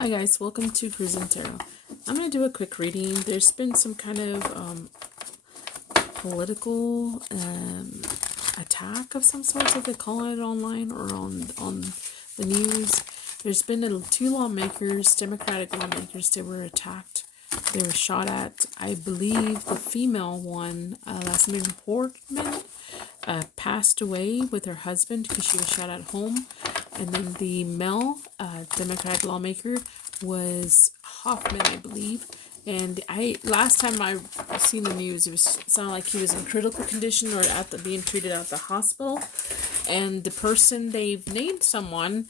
Hi guys, welcome to Cruising Tarot. I'm going to do a quick reading. There's been some kind of political attack of some sort, if they call it online or on the news. There's been two lawmakers, Democratic lawmakers, that were attacked. They were shot at. I believe the female one, last name Hortman, passed away with her husband because she was shot at home. And then the male Democratic lawmaker was Hoffman, I believe. And last time I seen the news, it sounded like he was in critical condition or being treated at the hospital. And the person they've named someone,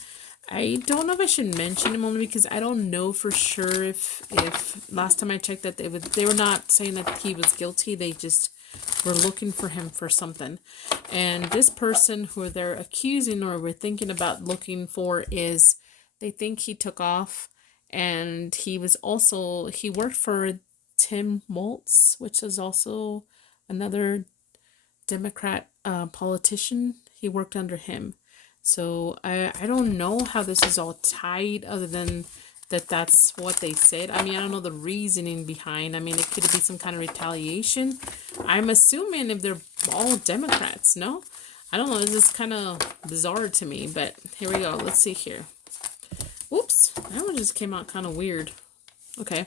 I don't know if I should mention him only because I don't know for sure if last time I checked that they were not saying that he was guilty. They just were looking for him for something. And this person who they're accusing or we're thinking about looking for is, they think he took off, and he worked for Tim Walz, which is also another Democrat politician. He worked under him. So I don't know how this is all tied, other than that's what they said. I mean, I don't know the reasoning behind. I mean, it could be some kind of retaliation. I'm assuming if they're all Democrats, no? I don't know. This is kind of bizarre to me, but here we go. Let's see here. Oops, that one just came out kind of weird. Okay.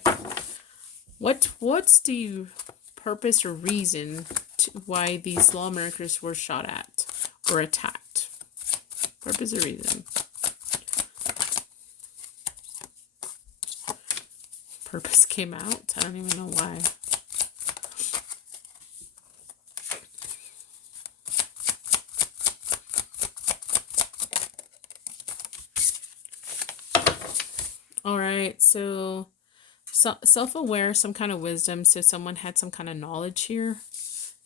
What's the purpose or reason why these lawmakers were shot at or attacked? Purpose or reason? Purpose came out. I don't even know why. All right, so self-aware, some kind of wisdom. So someone had some kind of knowledge here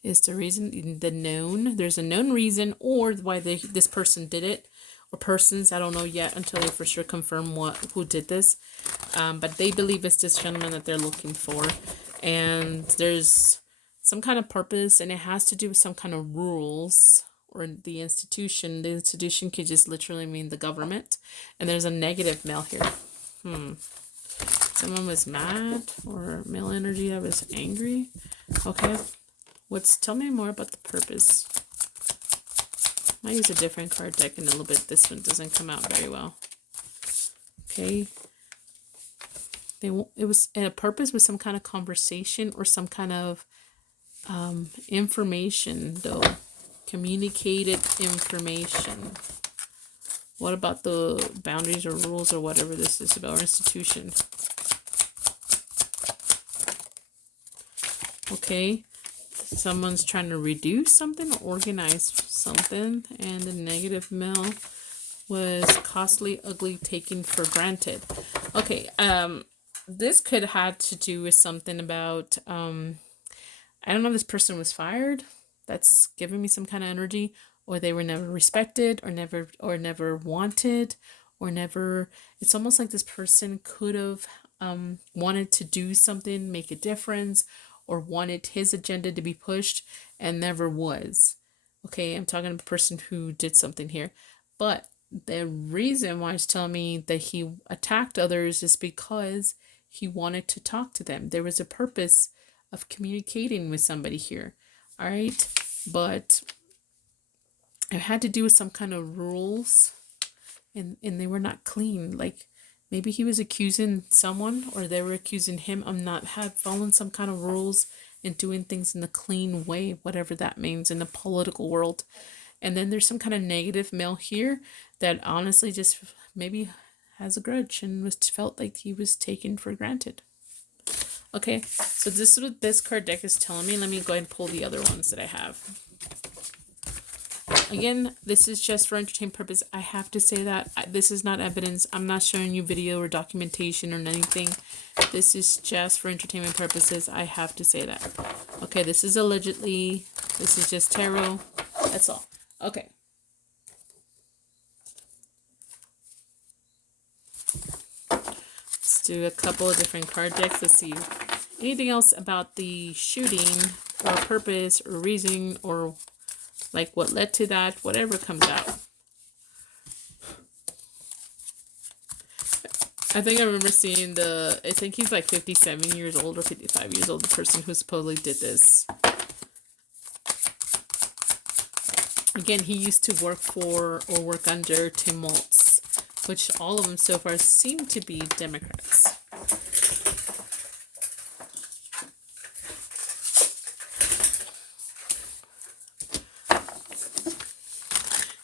is the reason. There's a known reason or why this person did it, or persons. I don't know yet until they for sure confirm who did this. But they believe it's this gentleman that they're looking for, and there's some kind of purpose, and it has to do with some kind of rules or the institution. The institution could just literally mean the government, and there's a negative male here. Someone was mad, or male energy that was angry. Okay, tell me more about the purpose. I use a different card deck in a little bit. This one doesn't come out very well. Okay. A purpose with some kind of conversation or some kind of information, though. Communicated information. What about the boundaries or rules or whatever this is about, or institution? Okay. Someone's trying to reduce something or organize something, and the negative male was costly, ugly, taken for granted. Okay, this could have to do with something about I don't know if this person was fired. That's giving me some kind of energy, or they were never respected, or never wanted, or never. It's almost like this person could have wanted to do something, make a difference, or wanted his agenda to be pushed and never was. Okay, I'm talking about a person who did something here. But the reason why it's telling me that he attacked others is because he wanted to talk to them. There was a purpose of communicating with somebody here. All right, but it had to do with some kind of rules, and they were not clean. Like maybe he was accusing someone, or they were accusing him of not following some kind of rules and doing things in a clean way, whatever that means in the political world. And then there's some kind of negative male here that honestly just maybe has a grudge and felt like he was taken for granted. Okay, so this is what this card deck is telling me. Let me go ahead and pull the other ones that I have. Again, this is just for entertainment purpose. I have to say that this is not evidence. I'm not showing you video or documentation or anything. This is just for entertainment purposes. I have to say that. Okay, this is allegedly. This is just tarot. That's all. Okay. Let's do a couple of different card decks. Let's see. Anything else about the shooting, or purpose, or reason, or like what led to that, whatever comes out. I think I remember seeing I think he's like 57 years old or 55 years old, the person who supposedly did this. Again, he used to work for or work under tumults, which all of them so far seem to be Democrats.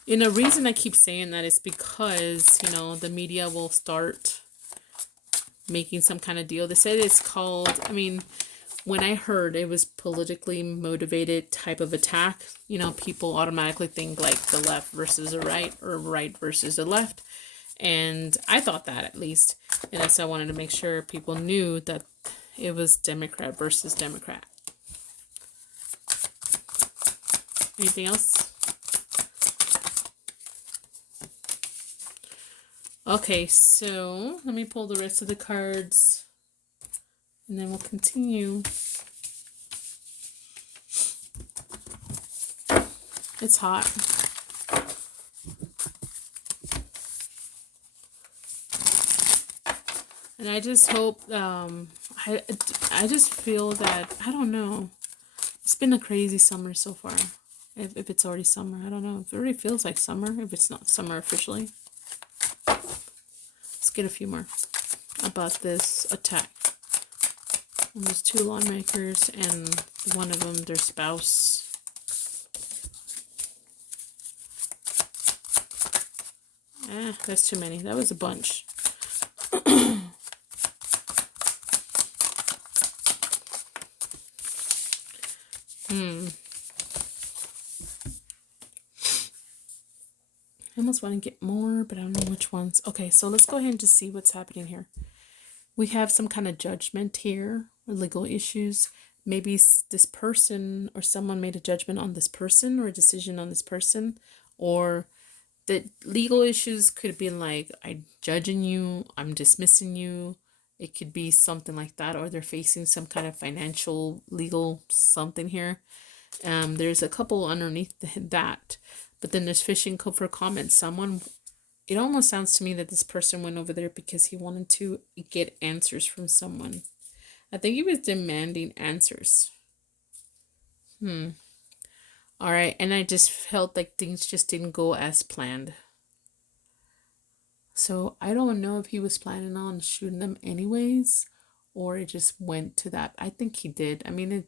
You know, reason I keep saying that is because, you know, the media will start making some kind of deal. They said it's called, I mean, when I heard it was politically motivated type of attack, you know, people automatically think like the left versus the right or right versus the left. And I thought that at least. And so I wanted to make sure people knew that it was Democrat versus Democrat. Anything else? Okay, so let me pull the rest of the cards and then we'll continue. It's hot. And I just hope, I just feel that, I don't know, it's been a crazy summer so far. If it's already summer, I don't know. If it already feels like summer, if it's not summer officially. Let's get a few more about this attack. And there's 2 lawmakers and one of them, their spouse. That's too many. That was a bunch. I almost want to get more, but I don't know which ones. Okay, so let's go ahead and just see what's happening here. We have some kind of judgment here, or legal issues. Maybe this person or someone made a judgment on this person or a decision on this person, or the legal issues could be like, I'm judging you, I'm dismissing you. It could be something like that, or they're facing some kind of financial, legal something here. There's a couple underneath that, but then there's fishing for comments. Someone, it almost sounds to me that this person went over there because he wanted to get answers from someone. I think he was demanding answers. All right, and I just felt like things just didn't go as planned. So I don't know if he was planning on shooting them anyways, or it just went to that. I think he did. I mean,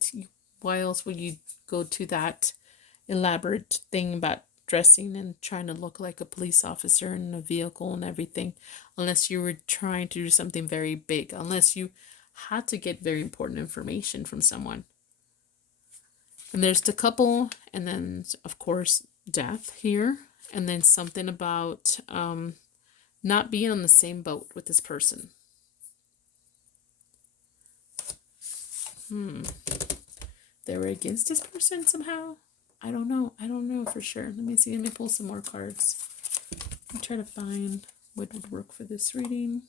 why else would you go to that elaborate thing about dressing and trying to look like a police officer in a vehicle and everything, unless you were trying to do something very big, unless you had to get very important information from someone. And there's the couple, and then of course death here, and then something about not being on the same boat with this person. They were against this person somehow. I don't know for sure. Let me see. Let me pull some more cards. I'm trying to find what would work for this reading.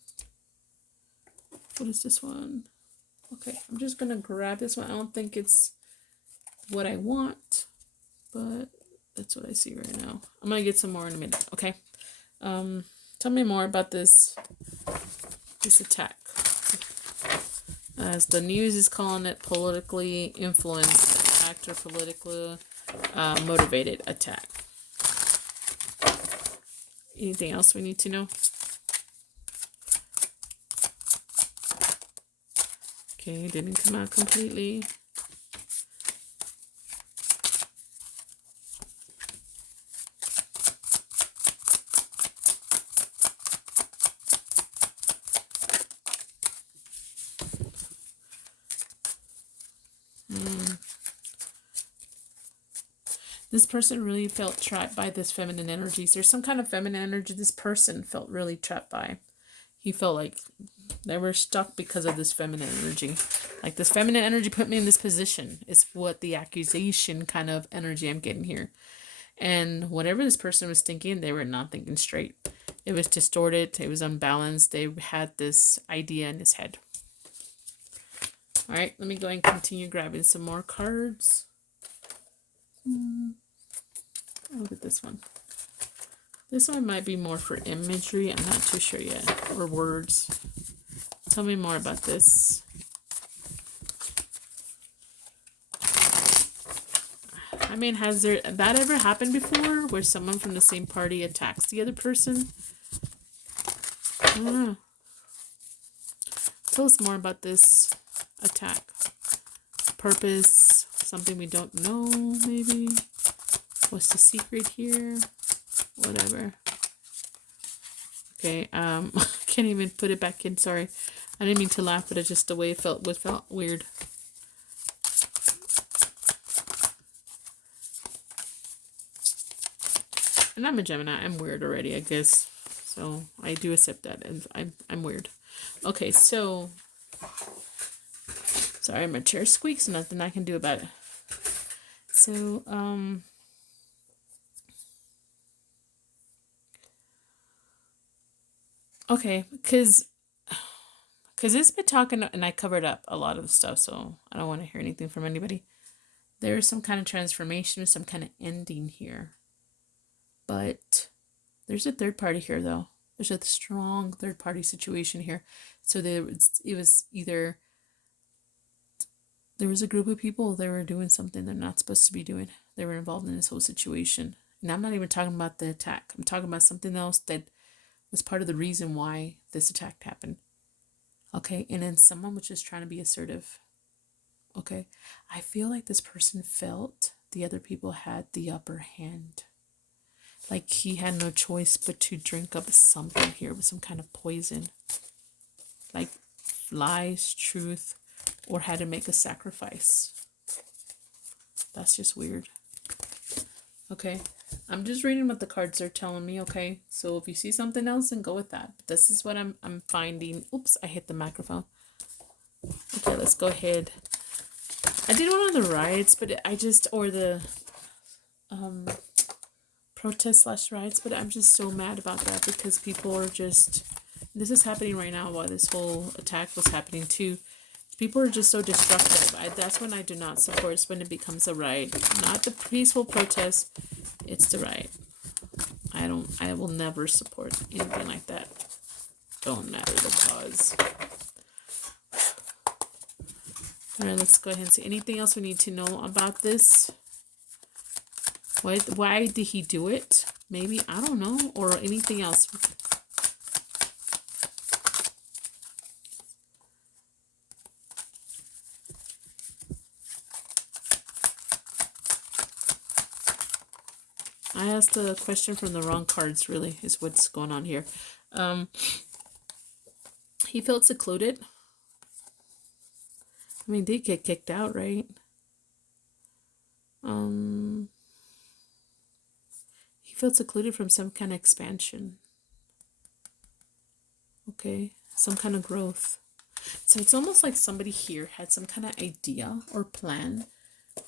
What is this one? Okay, I'm just gonna grab this one. I don't think it's what I want, but that's what I see right now. I'm gonna get some more in a minute. Okay. Tell me more about this attack. As the news is calling it, politically influenced attack or politically motivated attack. Anything else we need to know? Okay, didn't come out completely. This person really felt trapped by this feminine energies. There's some kind of feminine energy this person felt really trapped by. He felt like they were stuck because of this feminine energy. Like, this feminine energy put me in this position is what the accusation kind of energy I'm getting here. And whatever this person was thinking, they were not thinking straight. It was distorted. It was unbalanced. They had this idea in his head. All right, let me go and continue grabbing some more cards. Look at this one. This one might be more for imagery. I'm not too sure yet. Or words. Tell me more about this. I mean, has that ever happened before? Where someone from the same party attacks the other person? I don't know. Tell us more about this attack. Purpose. Something we don't know, maybe. What's the secret here? Whatever. Okay, can't even put it back in. Sorry. I didn't mean to laugh, but it's just the way it felt weird. And I'm a Gemini. I'm weird already, I guess. So I do accept that. And I'm weird. Okay, so sorry, my chair squeaks. Nothing I can do about it. So, okay, because it's been talking, and I covered up a lot of the stuff, so I don't want to hear anything from anybody. There is some kind of transformation, some kind of ending here. But there's a third party here, though. There's a strong third party situation here. So it was either there was a group of people that were doing something they're not supposed to be doing. They were involved in this whole situation. And I'm not even talking about the attack. I'm talking about something else that was part of the reason why this attack happened. Okay, and then someone was just trying to be assertive. Okay, I feel like this person felt the other people had the upper hand. Like he had no choice but to drink up something here with some kind of poison. Like lies, truth, or had to make a sacrifice. That's just weird. Okay, I'm just reading what the cards are telling me, okay? So if you see something else, then go with that. But this is what I'm finding. Oops, I hit the microphone. Okay, let's go ahead. I did one on the riots, but or the protest / riots, but I'm just so mad about that because people are just, this is happening right now while this whole attack was happening too. People are just so destructive. That's when I do not support. It's when it becomes a riot. Not the peaceful protest. It's the riot. I will never support anything like that. Don't matter the cause. Alright, let's go ahead and see. Anything else we need to know about this? Why did he do it? Maybe, I don't know. Or anything else. I asked a question from the wrong cards, really, is what's going on here. He felt secluded. I mean, they get kicked out, right? He felt secluded from some kind of expansion. Okay, some kind of growth. So it's almost like somebody here had some kind of idea or plan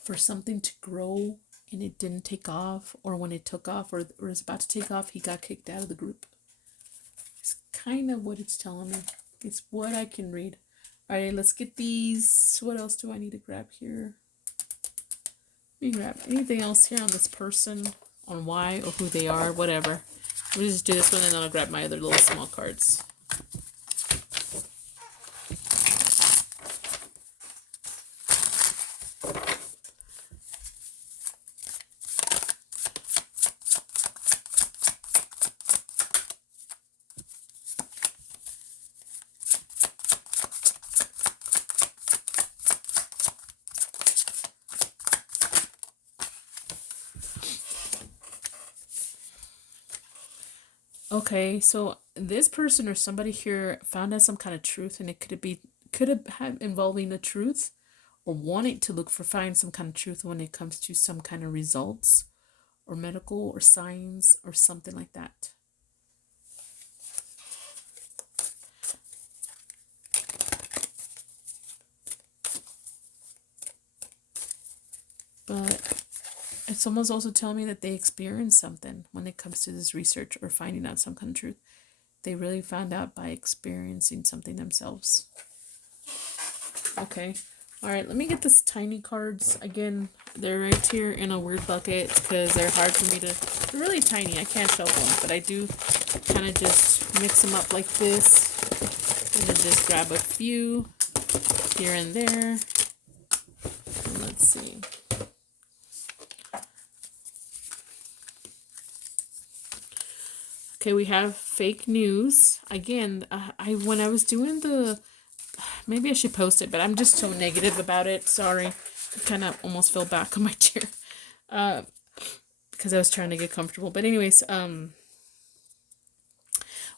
for something to grow and it didn't take off, or when it took off or was about to take off, he got kicked out of the group. It's kind of what it's telling me. It's what I can read. All right, let's get these. What else do I need to grab here? Let me grab anything else here on this person, on why or who they are, whatever. We'll just do this one and then I'll grab my other little small cards. Okay, so this person or somebody here found out some kind of truth, and it could have had involving the truth, or wanting to find some kind of truth when it comes to some kind of results, or medical, or science, or something like that. But someone's also telling me that they experienced something when it comes to this research or finding out some kind of truth. They really found out by experiencing something themselves. Okay. All right, let me get this tiny cards again. They're right here in a weird bucket because they're hard for me to. They're really tiny. I can't shuffle them, but I do kind of just mix them up like this, and then just grab a few here and there. And let's see. Okay, we have fake news again. When I was doing the. Maybe I should post it, but I'm just so negative about it. Sorry. I kind of almost fell back on my chair. Because I was trying to get comfortable. But anyways, when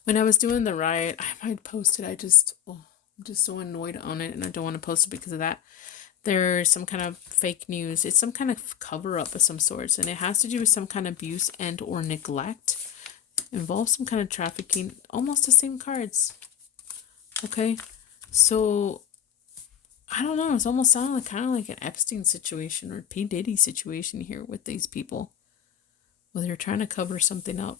I was doing the riot, I might post it. I'm just so annoyed on it, and I don't want to post it because of that. There's some kind of fake news. It's some kind of cover-up of some sorts, and it has to do with some kind of abuse and or neglect. Involves some kind of trafficking. Almost the same cards. Okay. So, I don't know. It's almost sounding like kind of like an Epstein situation or P. Diddy situation here with these people. Well, they're trying to cover something up.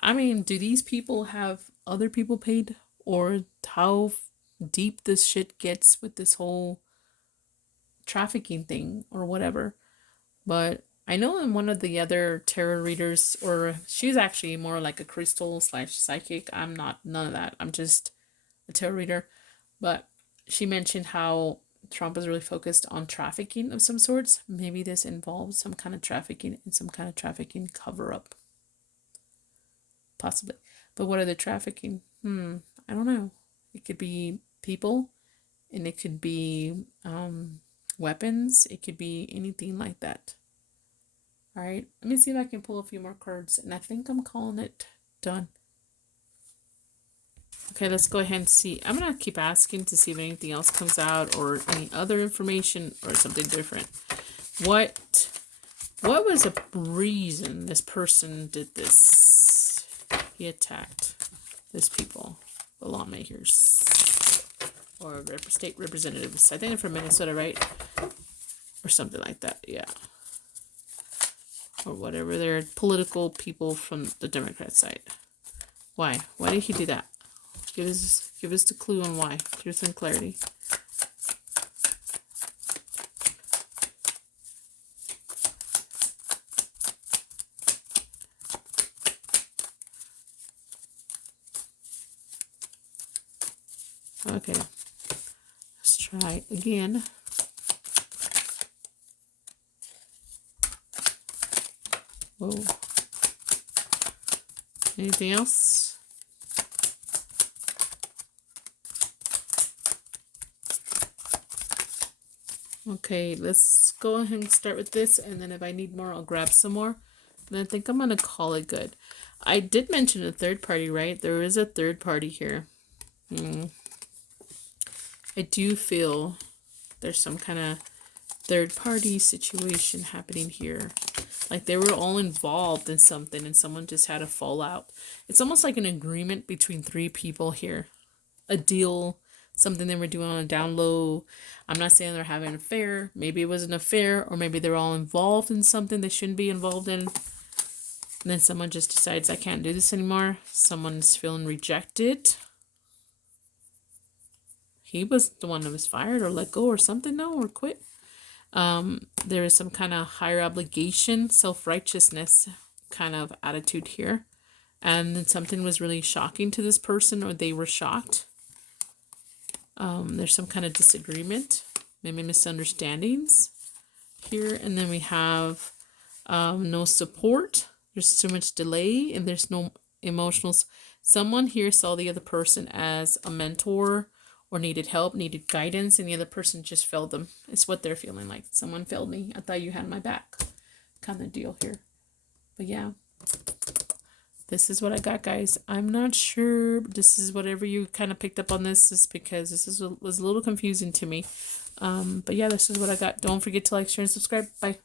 I mean, do these people have other people paid? Or how deep this shit gets with this whole trafficking thing or whatever. But I know in one of the other tarot readers, or she's actually more like a crystal / psychic. I'm not none of that. I'm just a tarot reader, but she mentioned how Trump is really focused on trafficking of some sorts. Maybe this involves some kind of trafficking and some kind of trafficking cover-up. Possibly. But what are they trafficking? I don't know. It could be people, and it could be weapons. It could be anything like that. All right. Let me see if I can pull a few more cards, and I think I'm calling it done. Okay, let's go ahead and see. I'm going to keep asking to see if anything else comes out or any other information or something different. What was a reason this person did this? He attacked these people, the lawmakers or state representatives. I think they're from Minnesota, right? Or something like that, yeah. Or whatever. They're political people from the Democrat side. Why? Why did he do that? Give us the clue on why. Give us some clarity. Okay. Let's try again. Whoa. Anything else? Okay, let's go ahead and start with this, and then if I need more, I'll grab some more. And I think I'm going to call it good. I did mention a third party, right? There is a third party here. I do feel there's some kind of third party situation happening here. Like they were all involved in something and someone just had a fallout. It's almost like an agreement between 3 people here. A deal, something they were doing on a down low. I'm not saying they're having an affair. Maybe it was an affair, or maybe they're all involved in something they shouldn't be involved in. And then someone just decides, I can't do this anymore. Someone's feeling rejected. He was the one that was fired or let go or something, no, or quit. There is some kind of higher obligation, self-righteousness kind of attitude here. And then something was really shocking to this person, or they were shocked. There's some kind of disagreement, maybe misunderstandings here. And then we have no support. There's too much delay, and there's no emotional. Someone here saw the other person as a mentor or needed help, needed guidance, and the other person just failed them. It's what they're feeling like. Someone failed me. I thought you had my back kind of deal here. But yeah, this is what I got, guys. I'm not sure. This is whatever you kind of picked up on this is because this was a little confusing to me. But yeah, this is what I got. Don't forget to like, share, and subscribe. Bye.